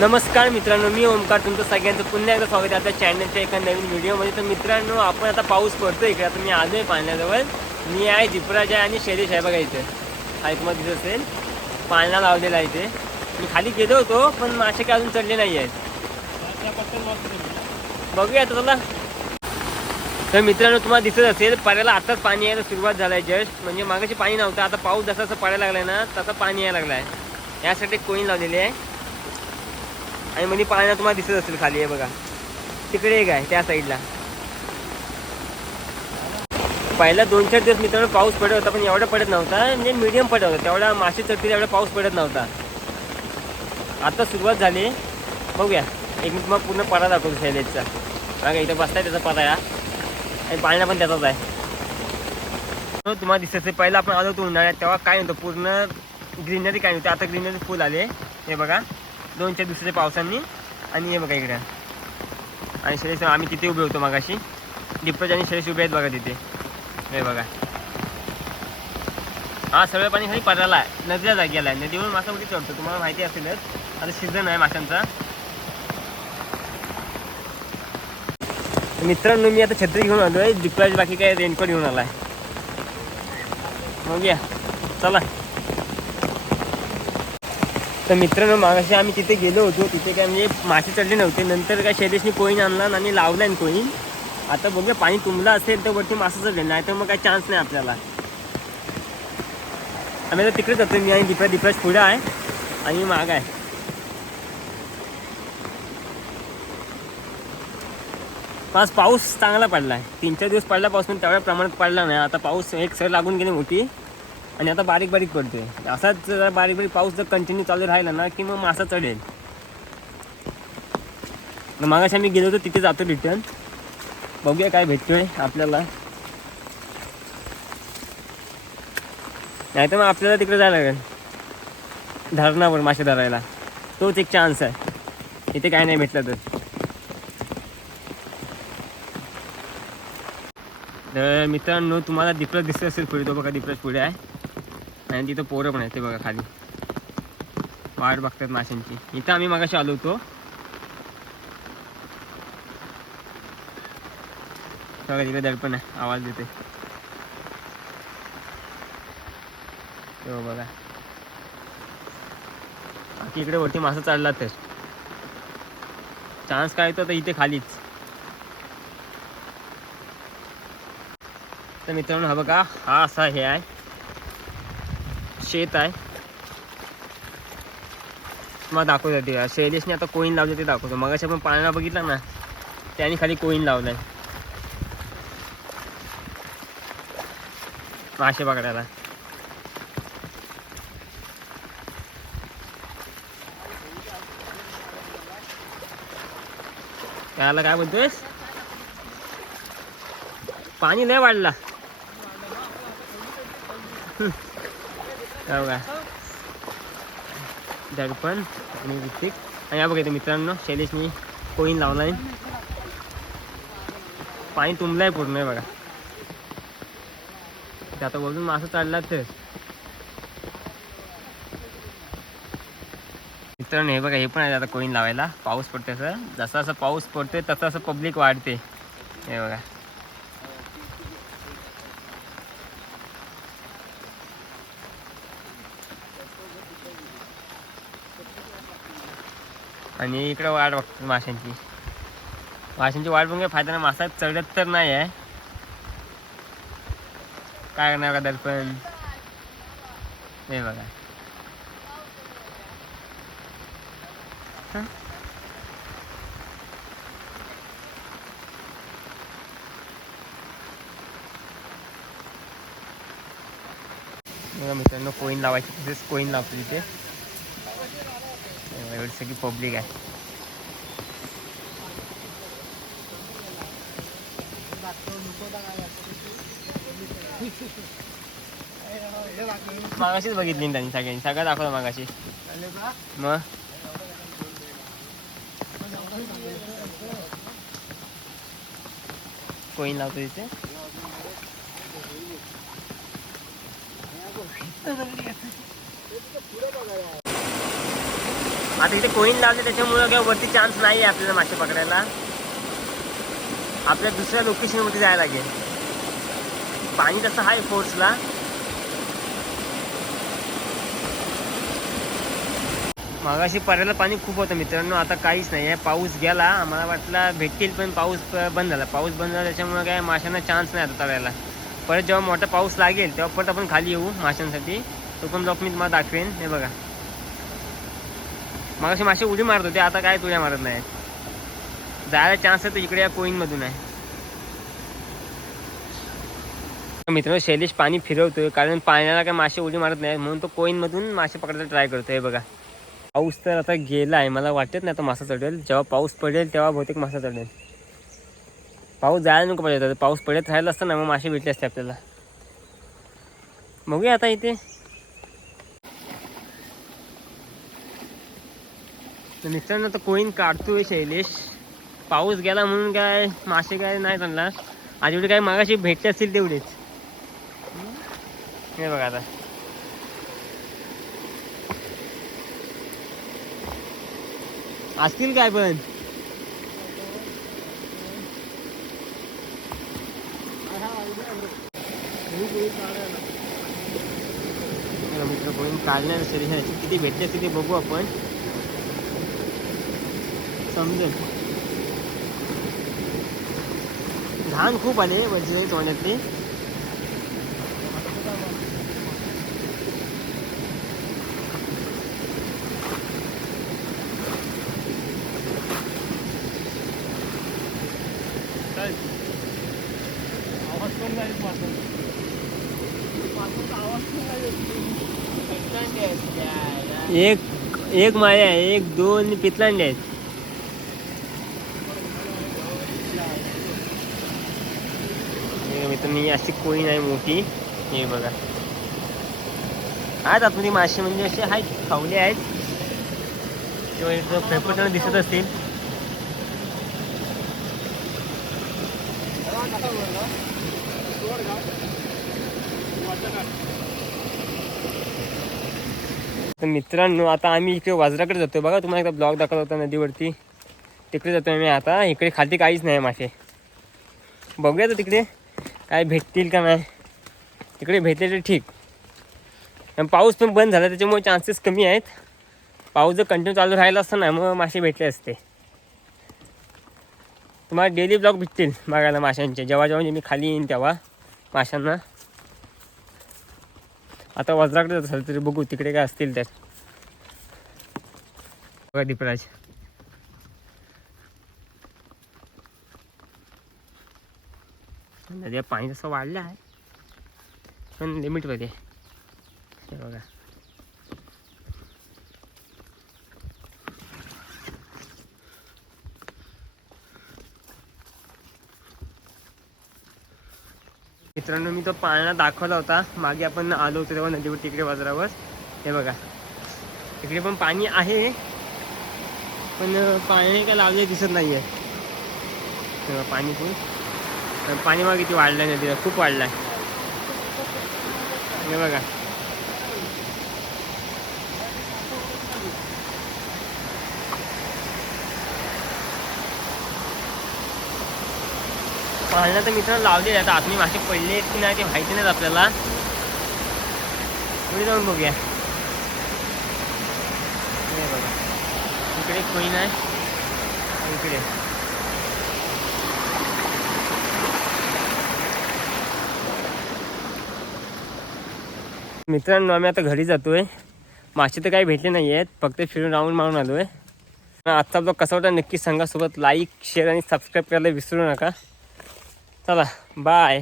नमस्कार मित्रांनो मी ओमकार तुमचं सगळ्यांचं पुन्हा एकदा स्वागत आहे आता चॅनलच्या एका नवीन व्हिडिओमध्ये. तर मित्रांनो आपण आता पाऊस पडतो इकडे. आता मी आलो आहे पाण्याजवळ मी आहे जिपराज आहे आणि शैलेश आहे बघा इथे. ऐकमत दिसत असेल. पाळणा लावलेला आहे इथे. मी खाली गेलो होतो पण मासे काय अजून चढले नाही आहेत. बघूया आता चला. तर मित्रांनो तुम्हाला दिसत असेल पाण्याला आताच पाणी यायला सुरुवात झाला आहे जस्ट. म्हणजे मागाशी पाणी नव्हतं आता पाऊस जसं जसं पडायला लागलाय ना तसा पाणी यायला लागला आहे यासाठी कोईन लावलेली आहे? आणि म्हणजे पाण्यात तुम्हाला दिसत असेल खाली आहे बघा. तिकडे एक आहे त्या साईडला पहिला दोन चार दिवस मित्रांनो पाऊस पडत होता पण एवढा पडत नव्हता. म्हणजे मीडियम पडत होता. तेवढा मासे चढतील एवढा पाऊस पडत नव्हता. आता सुरुवात झाली. बघूया. एक मिनिट तुम्हाला पूर्ण पारा दाखवतो शैलेजचा बघा इथं बसताय त्याचा पारा या. आणि पाळणा पण त्याचाच आहे. तुम्हाला दिसत असेल पहिला आपण आलो होतो उन्हाळ्यात तेव्हा काय नव्हतं पूर्ण ग्रीनरी काय नव्हतं आता ग्रीनरी फुल आले. हे बघा. दोन चार दिवसाच्या पावसांनी. आणि हे बघा इकडे. आणि सरेश आम्ही तिथे उभे होतो मगाशी. डिप्रोज आणि शरेश उभे आहेत बघा तिथे. हे बघा. हा सगळं पाणी खाली पडायला आहे. नदीला जागेला आहे. नदीवरून मासा कुठे चढतो? तुम्हाला माहिती असेलच. आता सीझन आहे माशांचा. मित्रांनो मी आता छत्री घेऊन आलो आहे डिप्रोज बाकी काय रेनकोट घेऊन आला आहे मग या चला. तर मित्रांनो मागाशी आम्ही तिथे गेलो होतो. तिथे काय म्हणजे मासे चढले नव्हते. नंतर काय शैलेशनी कोईन आणला आणि लावला कोईन आता बघूया पाणी तुंबलं असेल तर वरती मासा चढले. नाही तर मग काय चान्स नाही आपल्याला. आम्ही आता तिकडे जातो मी आणि दिपरा दिपराज पुढे आहे. आणि माग आहे. पाच पाऊस चांगला पडला आहे तीन चार दिवस पडला पाऊस पण तेवढ्या प्रमाणात पडला नाही. आता पाऊस एक सर लागून गेली मोठी. आणि आता बारीक बारीक पडतोय. असाच जर बारीक बारीक पाऊस जर कंटिन्यू चालू राहिला ना की मग मासा चढेल. मागाशी आम्ही गेलो होतो तिथे जातो रिटर्न बघूया काय भेटतोय आपल्याला. नाही तर मग आपल्याला तिकडे जायला लागेल. धरणावर मासे धरायला. तोच एक चान्स आहे. इथे काय नाही भेटलं तर. तर मित्रांनो तुम्हाला दिपरस दिसत असेल पुढे तो बघा दिपरस पुढे आहे. आणि तिथं पोरं पण आहेत ते बघा खाली. वाट बघतात माशांची. इथं आम्ही मगाशी आलो होतो. बघा तिकडे दडपण आहे. आवाज देते तो बघा. बाकी इकडे वरती मासा चढला तर. चान्स काय येतो तर इथे खालीच. तर मित्रांनो हा बघा हा असा हे आहे. शेत आहे. मग दाखवतो ते. शैलेशने आता कोईन लावले ते दाखवतो. मग आपण पाण्याला बघितलं ना त्याने खाली कोईन लावलाय. मासे पकडायला. त्याला काय बोलतोयस पाणी लय वाढला. हो का दडपण आणि ऋतिक. आणि या बघा मित्रांनो शैलेशनी कोईन लावलाय. पाणी तुंबलंय पूर्ण आहे बघा. ते आता वरून मासा चढला तर. मित्रांनो हे बघा हे पण आहे आता कोईन लावायला. पाऊस पडतोय सर जसा जसा पाऊस पडतोय तसं असं पब्लिक वाढते. हे बघा. आणि इकडं वाट बघतो माशांची. माशांची वाट बघून काही फायदा नाही. मासा चढत तर नाही आहे. काय करणार का दर्पण हे बघा. मित्रांनो कोईन लावायची तसेच कोईन लावतो तिथे एवढी सगळी पब्लिक आहे. मागाशीच बघितली ना त्यांनी सगळ्यांनी. सगळं दाखवलं मागाशी. मग? कोईन लावतो तिथे आता इथे कोईन लावले त्याच्यामुळं काय वरती चान्स नाही आहे आपल्याला मासे पकडायला. आपल्या दुसऱ्या लोकेशनवरती जायला लागेल. पाणी तसं आहे फोर्सला मागाशी पर्याला पाणी खूप होतं मित्रांनो आता काहीच नाही आहे पाऊस गेला आम्हाला वाटला भेटतील पण पाऊस बंद झाला. पाऊस बंद झाला त्याच्यामुळे काय माशांना चान्स नाही आता तळायला. परत जेव्हा मोठा पाऊस लागेल तेव्हा परत आपण खाली येऊ माशांसाठी. तो पण ब्लॉक मी तुम्हाला दाखवेन. हे बघा. मागाशी मासे उडी मारत होते आता काय तुझ्या मारत नाही. जायला चान्स आहे तर इकडे या कोईनमधून आहे. मित्रांनो शैलेश पाणी फिरवतोय कारण पाण्याला काय मासे उडी मारत नाही म्हणून तो कोईनमधून मासे पकडायला ट्राय करतोय हे बघा. पाऊस तर आता गेला आहे मला वाटत नाही आता मासा चढेल. जेव्हा पाऊस पडेल तेव्हा बहुतेक मासा चढेल. पाऊस जायला नको पाहिजे पाऊस पडत राहिला असता ना मग मासे भेटले असते आपल्याला. बघूया आता इथे. तर मित्रांनो आता कोईन काढतोय शैलेश. पाऊस गेला म्हणून काय मासे काय नाही चालणार. आज एवढे काय मागाशी भेटले असतील तेवढेच. हे बघा आता. असतील काय पण? मित्र कोणी काढणार किती भेटले असतील ते बघू आपण. समजेल घाण खूप आले वज्र तोंडातले. एक एक माया आहे एक दोन पितलांडे आहेत. हे मित्रांनो अशी कोळी नाही मोठी. हे बघा. आहेत आतमध्ये मासे म्हणजे असे आहेत खावले आहेत किंवा इथं पेपर दिसत असतील. तर मित्रांनो आता आम्ही इकडे वाजराकडे जातोय. बघा तुम्हाला एकदा ब्लॉग दाखवत होता नदीवरती. तिकडे जातोय आम्ही आता. इकडे खालती काहीच नाही मासे. बघूया तर तिकडे. काय भेटतील का नाही तिकडे भेटले तर ठीक. पण पाऊस पण बंद झाला त्याच्यामुळे चान्सेस कमी आहेत. पाऊस जर कंटिन्यू चालू राहिला असता ना मग मासे भेटले असते. तुम्हाला डेली ब्लॉग भेटतील बघायला माशांचे. जेव्हा जेव्हा मी खाली येईन तेव्हा माशांना. आता वज्राकडे जात असेल तरी बघू तिकडे काय असतील तर बघा दीपराज. पाणी तसं वाढलं आहे. पण लिमिटमध्ये आहे. हे बघा. मित्रांनो मी तो पाळणा दाखवला होता. मागे आपण आलो होतो तेव्हा नदीवर तिकडे बाजारावर हे बघा. तिकडे पण पाणी आहे. पण पाणी काय लावले दिसत नाही आहे तेव्हा पाणी पण. पण पाणी मग किती वाढलं आहे नदीला खूप वाढलं आहे. हे बघा. पाळणा तर मित्र लावले आता आतमी मासे पडले आहेत की नाही ते माहिती नाहीत आपल्याला. पुढे जाऊन बघूया. हे बघा. इकडे कोणी नाही इकडे. मित्रांनो आम्ही आता घरी जातोय. मासे तर काही भेटले नाही आहेत फक्त फिरून राऊंड मारून आलो आहे आजचा ब्लॉग कसा होता नक्की सांगा सोबत लाईक शेअर आणि सबस्क्राईब करायला विसरू नका. चला बाय